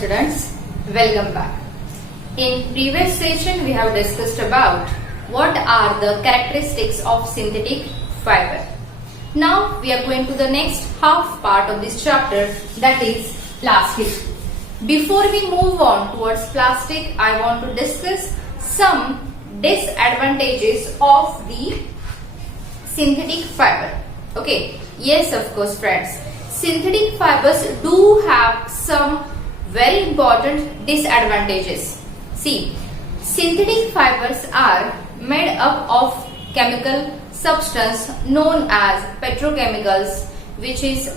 students, welcome back. In previous session we have discussed about what are the characteristics of synthetic fiber. Now we are going to the next half part of this chapter, that is plastic. Before we move on towards plastic, I want to discuss some disadvantages of the synthetic fiber. Okay, yes, of course friends, synthetic fibers do have some very important disadvantages. See, synthetic fibers are made up of chemical substance known as petrochemicals, which is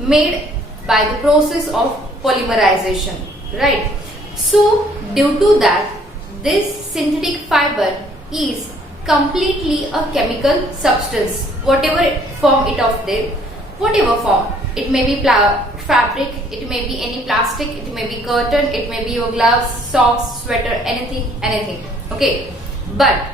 made by the process of polymerization, right? So due to that, this synthetic fiber is completely a chemical substance, whatever form it of there, whatever form. It may be fabric, it may be any plastic, it may be curtain, it may be your gloves, socks, sweater, anything. Okay, but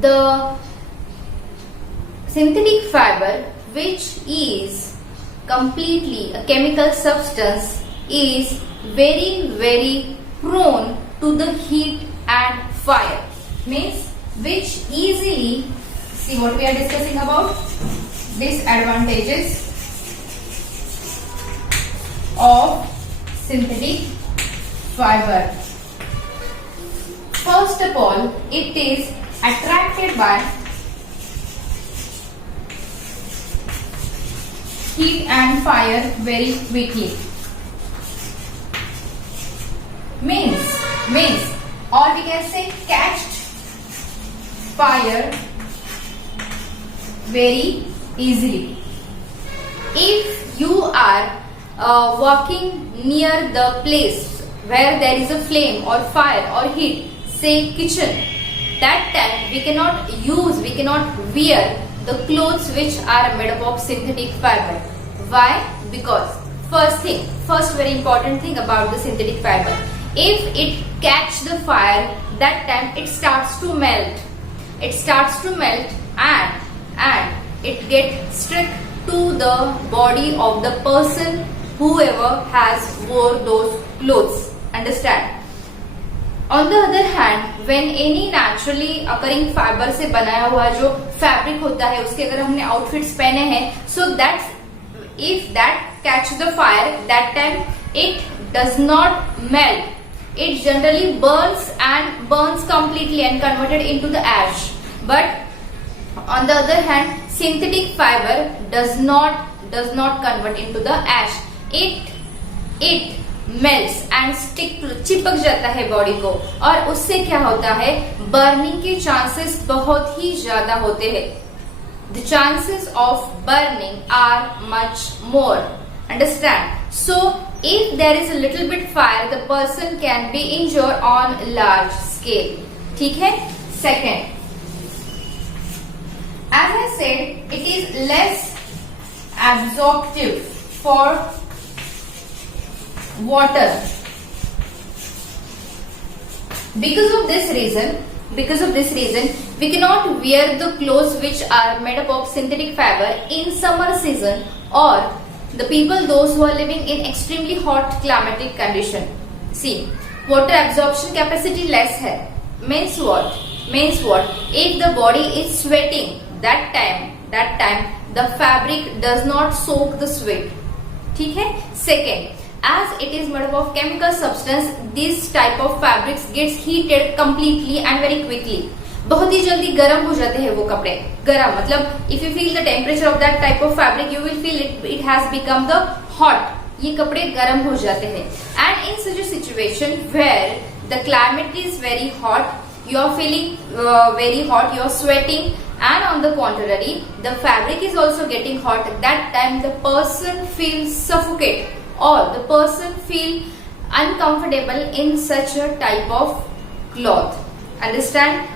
the synthetic fiber, which is completely a chemical substance, is very prone to the heat and fire. Means which easily, see what we are discussing about, disadvantages of synthetic fiber. First of all, it is attracted by heat and fire very quickly. Means or we can say catched fire very easily. If you are walking near the place where there is a flame or fire or heat, say kitchen, that time we cannot wear the clothes which are made up of synthetic fiber. Why? Because first very important thing about the synthetic fiber, if it catch the fire, that time it starts to melt. And it gets stuck to the body of the person whoever has wore those clothes. Understand? On the other hand, when any naturally occurring fiber से बनाया हुआ जो fabric होता है, उसके अगर हमने outfits पहने हैं, so that if that catch the fire, that time it does not melt. It generally burns completely and converted into the ash. But on the other hand, synthetic fiber does not convert into the ash. It melts and चिपक जाता है body को, और उससे क्या होता है, burning के चांसेस बहुत ही ज्यादा होते हैं. The chances of burning are much more. Understand? So if there is a little bit fire, the person can be injured on large scale. ठीक है? Second, as I said, it is less absorptive for water. Because of this reason, we cannot wear the clothes which are made up of synthetic fiber in summer season, or the people those who are living in extremely hot climatic condition. See, water absorption capacity less है. Means what? If the body is sweating, that time the fabric does not soak the sweat. ठीक है? Second, as it is made up of chemical substance, this type of fabrics gets heated completely and very quickly. बहुत ही जल्दी गर्म हो जाते हैं वो कपड़े. गर्म मतलब if you feel the temperature of that type of fabric, you will feel it has become the hot. ये कपड़े गर्म हो जाते हैं. And in such a situation where the climate is very hot, you are feeling very hot, you are sweating, and on the contrary, the fabric is also getting hot. That time the person feels suffocated, or the person feel uncomfortable in such a type of cloth. Understand?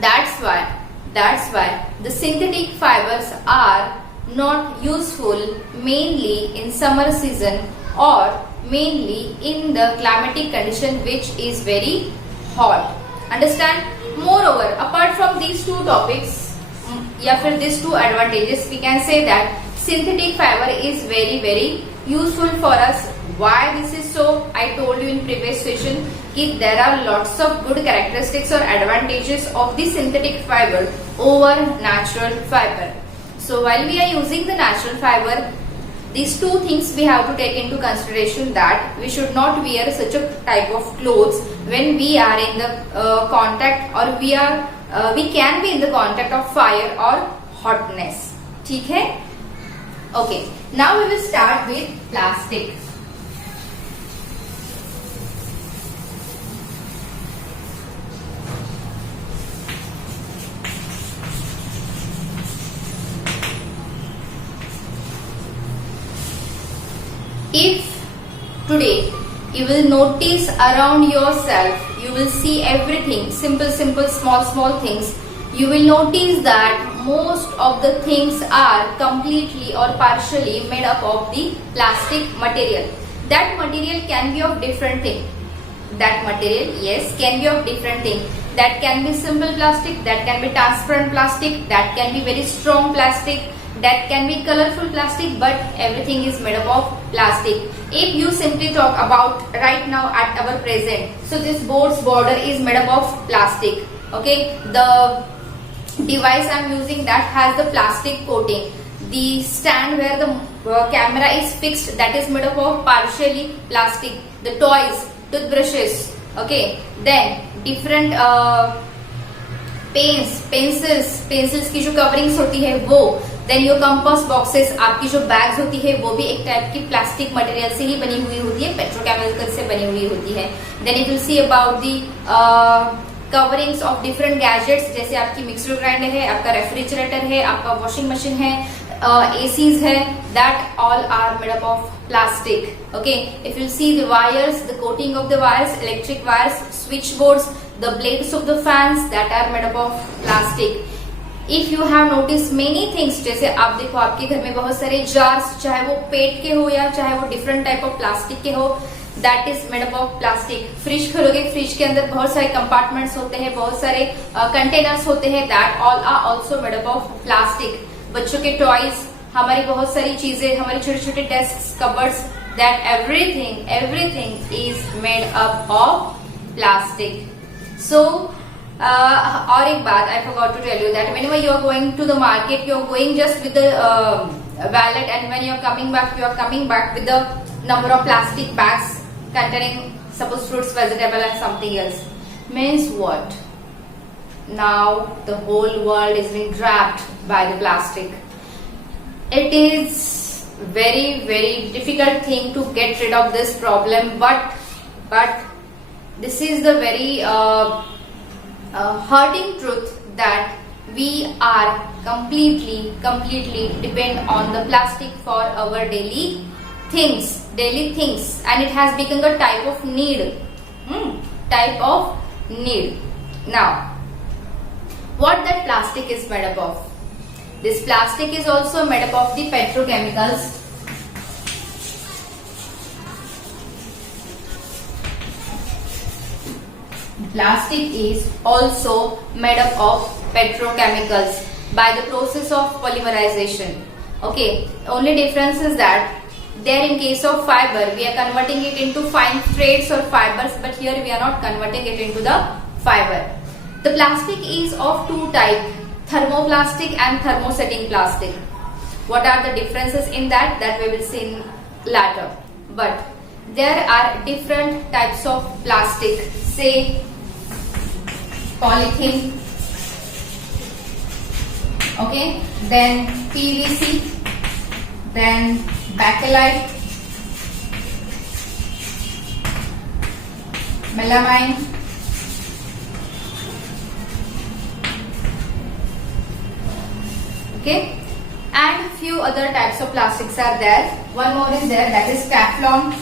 That's why the synthetic fibers are not useful mainly in summer season, or mainly in the climatic condition which is very hot. Understand? Moreover, apart from these two topics, या फिर these two advantages, we can say that synthetic fiber is very useful for us. Why this is so? I told you in previous session that there are lots of good characteristics or advantages of the synthetic fiber over natural fiber. So while we are using the natural fiber, these two things we have to take into consideration, that we should not wear such a type of clothes when we are in the contact, or we can be in the contact of fire or hotness. ठीक है? Okay. Now we will start with plastic. If today you will notice around yourself, you will see everything, simple, small things. You will notice that most of the things are completely or partially made up of the plastic material. That material can be of different thing. That material, yes, can be of different thing. That can be simple plastic, that can be transparent plastic, that can be very strong plastic, that can be colorful plastic, but everything is made up of plastic. If you simply talk about right now at our present, so this board's border is made up of plastic. Okay, the device I am using that has the plastic coating. The stand where the camera is fixed, that is made up of partially plastic. The toys, toothbrushes, okay, then different pencils की जो coverings होती है वो, then your compass boxes, आपकी जो bags होती है वो भी एक टाइप की प्लास्टिक मटेरियल से ही बनी हुई होती है, पेट्रोकेमिकल से बनी हुई होती है. Then you will see about the coverings of different gadgets, जैसे आपकी मिक्सर ग्राइंडर है, आपका रेफ्रिजरेटर है, आपका वॉशिंग मशीन है, ACs है, that all are made up of plastic. Okay, if you see the wires, the coating of the wires, electric wires, switchboards, the blades of the fans, that are made up of plastic. If you have noticed many things, जैसे आप देखो आपके घर में बहुत सारे jars, चाहे वो पेट के हो या चाहे वो different type of plastic के हो, that is made up of plastic. Fridge खोलोगे, फ्रिज के अंदर बहुत सारे कंपार्टमेंट्स होते हैं, बहुत सारे कंटेनर्स होते हैं, that all are also made up of plastic. बच्चों के टॉयज, हमारी बहुत सारी चीजें, हमारे छोटे छोटे desk, cupboards, that everything is made up of plastic. So और एक बात I forgot to tell you that whenever you are going to the market, you are going just with the wallet, and when you are coming back with the number of plastic bags containing suppose fruits, vegetable and something else. Means what? Now the whole world is being trapped by the plastic. It is very difficult thing to get rid of this problem, but this is the very hurting truth that we are completely depend on the plastic for our daily things, and it has become a type of need. Now, what that plastic is made up of? This plastic is also made up of the petrochemicals. Plastic is also made up of petrochemicals by the process of polymerization. Okay, only difference is that there in case of fiber we are converting it into fine threads or fibers, but here we are not converting it into the fiber. The plastic is of two types, thermoplastic and thermosetting plastic. What are the differences in that? That we will see in later. But there are different types of plastic, say polythene, okay, then PVC, then bakelite, melamine, okay, and few other types of plastics are there. One more is there, that is Teflon.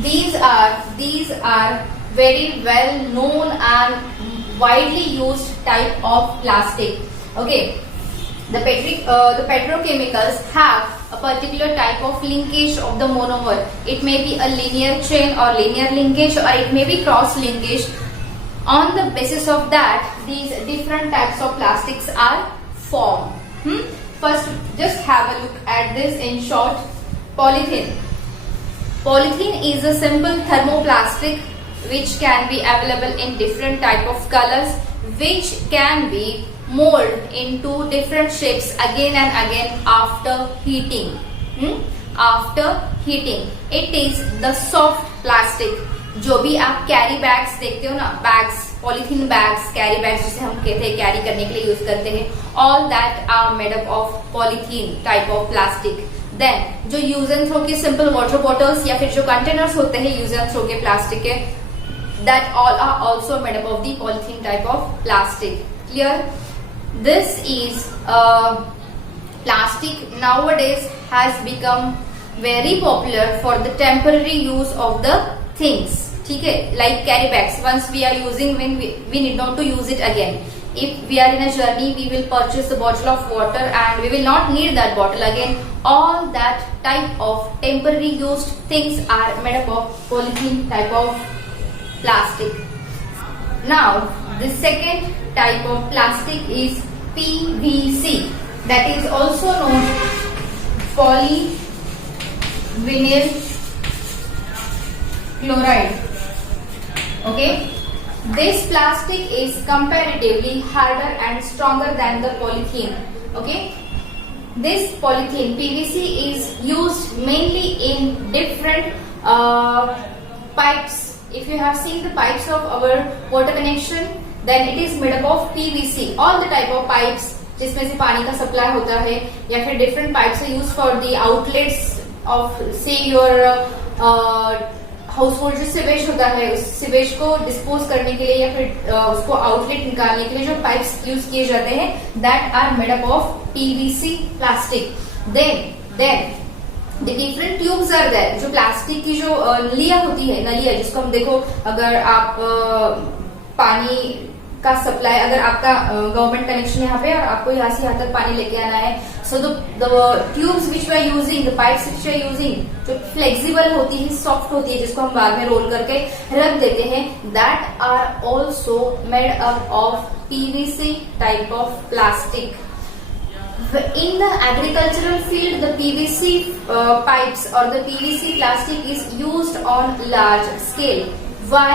These are very well known and widely used type of plastic. Okay, the petrochemicals have a particular type of linkage of the monomer. It may be a linear chain or linear linkage, or it may be cross linkage. On the basis of that, these different types of plastics are formed. First, just have a look at this in short. Polythene. Polythene is a simple thermoplastic which can be available in different type of colors, which can be molded into different shapes again and again after heating. After heating, it is the soft plastic. जो भी आप carry bags देखते हो ना, bags, polythene bags, carry bags जिसे हम कहते हैं कैरी करने के लिए यूज करते हैं, all that are made up of polythene type of plastic. Then जो यूज एंड थ्रो के सिंपल वाटर बॉटल्स या फिर जो कंटेनर्स होते हैं यूज एंड थ्रो के प्लास्टिक के, that all are also made up of the polythene type of plastic. Clear? This is plastic nowadays has become very popular for the temporary use of the things. ठीक है, like carry bags. Once we are using, when we need not to use it again. If we are in a journey, we will purchase a bottle of water and we will not need that bottle again. All that type of temporary used things are made up of polythene type of plastic. Now, the second type of plastic is PVC. That is also known polyvinyl chloride. Okay, this plastic is comparatively harder and stronger than the polythene. Okay, this polythene PVC is used mainly in different pipes. If you have seen the pipes of our water connection, then it is made up of PVC. All the type of pipes जिसमें से पानी का supply होता है, या फिर different pipes use for the outlets of से your house hold. जो सीवेज होता है उस सीवेज को डिस्पोज करने के लिए या फिर उसको आउटलेट निकालने के लिए जो पाइप्स यूज किए जाते हैं, that are made up of PVC plastic. Then the different tubes are there. जो प्लास्टिक की जो नलियां होती है, नलियां जिसको हम देखो, अगर आप पानी का सप्लाई, अगर आपका गवर्नमेंट कनेक्शन यहाँ पे और आपको यहाँ से यहाँ तक पानी लेके आना है, so the tubes which we are using, the pipes which we are using, जो फ्लेक्सिबल होती है, सॉफ्ट होती है, जिसको हम बाद में रोल करके रख देते हैं, that are also made up of PVC type of plastic. In the agricultural field, the PVC pipes or the PVC plastic is used on large scale. Why?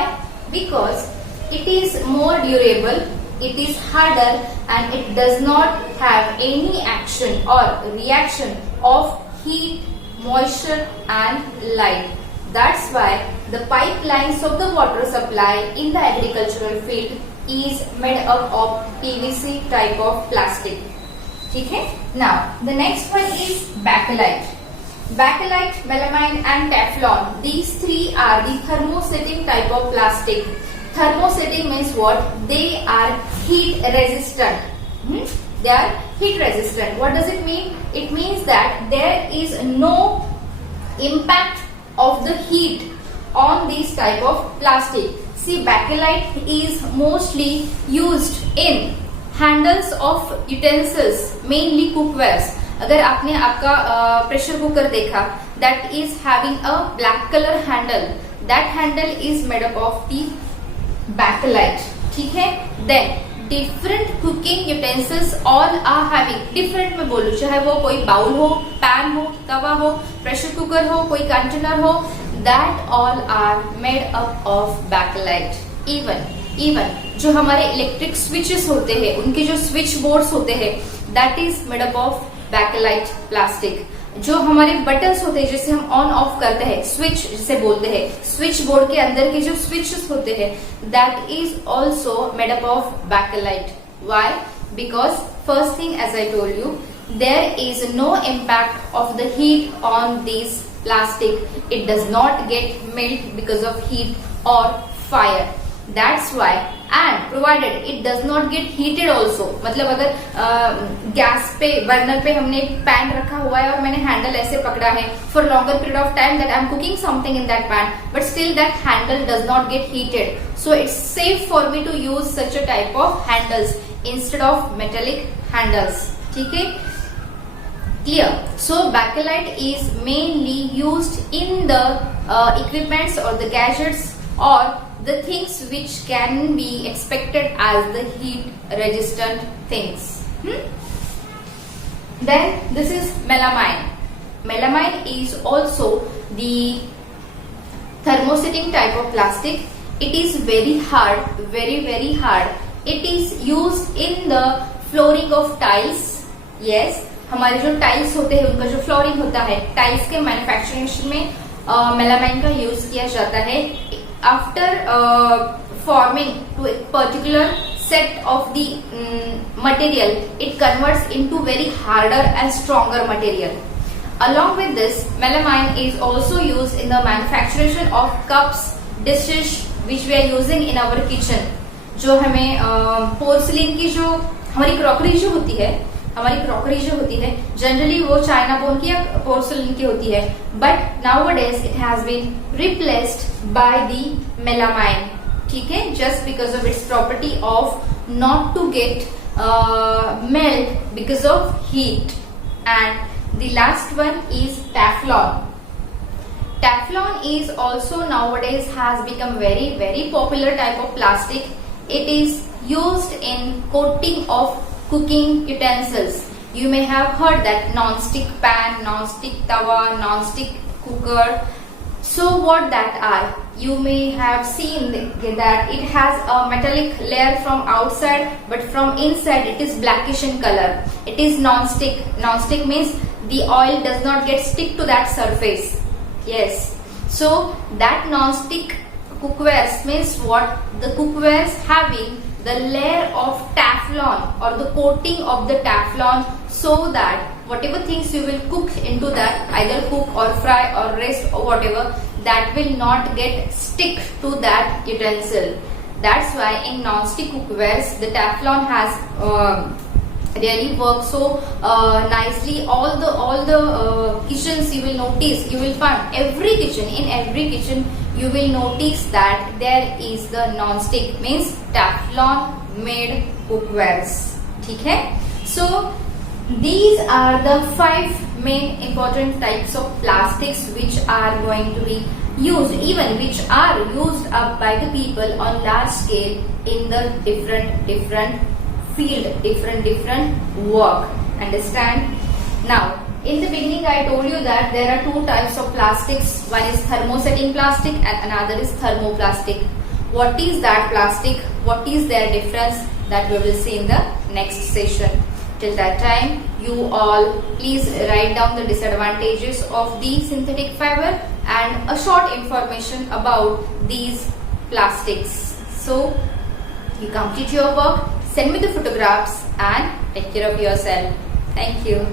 Because it is more durable, it is harder, and it does not have any action or reaction of heat, moisture and light. That's why the pipelines of the water supply in the agricultural field is made up of PVC type of plastic. ठीक है? Now the next one is bakelite. Bakelite, melamine and Teflon. These three are the thermosetting type of plastic. Thermosetting means what? They are heat resistant. They are heat resistant. What does it mean? It means that there is no impact of the heat on this type of plastic. See, bakelite is mostly used in handles of utensils, mainly cookwares. अगर आपने आपका pressure cooker देखा, that is having a black color handle. That handle is made up of the bakelite. ठीक है? Then different cooking utensils all are having different, मैं बोलूँ, चाहे वो कोई बाउल हो, पैन हो, तवा हो, प्रेशर कुकर हो, कोई कंटेनर हो, that all are made up of bakelite. Even जो हमारे इलेक्ट्रिक स्विचेस होते हैं, उनके जो स्विच बोर्ड्स होते हैं, that is made up of Bakelite plastic. जो हमारे बटन्स होते हैं जिसे हम ऑन ऑफ करते हैं, स्विच जिसे बोलते हैं, स्विच बोर्ड के अंदर के जो स्विचेस होते हैं, that is also made up of bakelite. Why? Because first thing, as I told you, there is no impact of the heat on this plastic. It does not get melt because of heat और fire. That's why, and provided it does not get heated also. मतलब अगर gas पे, burner पे हमने एक pan रखा हुआ है और मैंने हैंडल ऐसे पकड़ा है for longer period of time that I'm cooking something in that pan, but still that handle does not get heated. So it's safe for me to use such a type of handles instead of metallic handles. ठीक है? Clear? So bakelite is mainly used in the equipments or the gadgets or the things which can be expected as the heat resistant things. Then this is melamine. Melamine is also the thermosetting type of plastic. It is very hard, very hard. It is used in the flooring of tiles. Yes, हमारे जो tiles होते हैं उनका जो flooring होता है, tiles के manufacturing में मेलामाइन का यूज किया जाता है. After forming to a particular set of the material, it converts into very harder and stronger material. Along with this, melamine is also used in the manufacturing of cups, dishes which we are using in our kitchen. जो हमें porcelain की जो हमारी crockery जो होती है generally वो China bone की या पोर्सिलिन की होती है, but nowadays it has been replaced by the melamine. ठीक है, just because of its property of not to get melt because of heat. And the last one is Teflon. Teflon is also nowadays has become very popular type of plastic. It is used in coating of cooking utensils. You may have heard that non-stick pan, non-stick tawa, non-stick cooker. So what that are? You may have seen that it has a metallic layer from outside, but from inside it is blackish in color. It is non-stick. Non-stick means the oil does not get stick to that surface. Yes, so that non-stick cookwares means what? The cookwares having the layer of Teflon or the coating of the Teflon, so that whatever things you will cook into that, either cook or fry or roast or whatever, that will not get stick to that utensil. That's why in non-stick cookwares the Teflon has really work so nicely. All the kitchens you will notice, you will find in every kitchen you will notice that there is the non-stick means Teflon made cookwares. ठीक है, so these are the 5 main important types of plastics which are going to be used, even which are used up by the people on large scale in the different field, different work. Understand? Now, in the beginning I told you that there are 2 types of plastics. One is thermosetting plastic and another is thermoplastic. What is that plastic? What is their difference? That we will see in the next session. Till that time, you all please write down the disadvantages of the synthetic fiber and a short information about these plastics. So, you complete your work. Send me the photographs and take care of yourself. Thank you.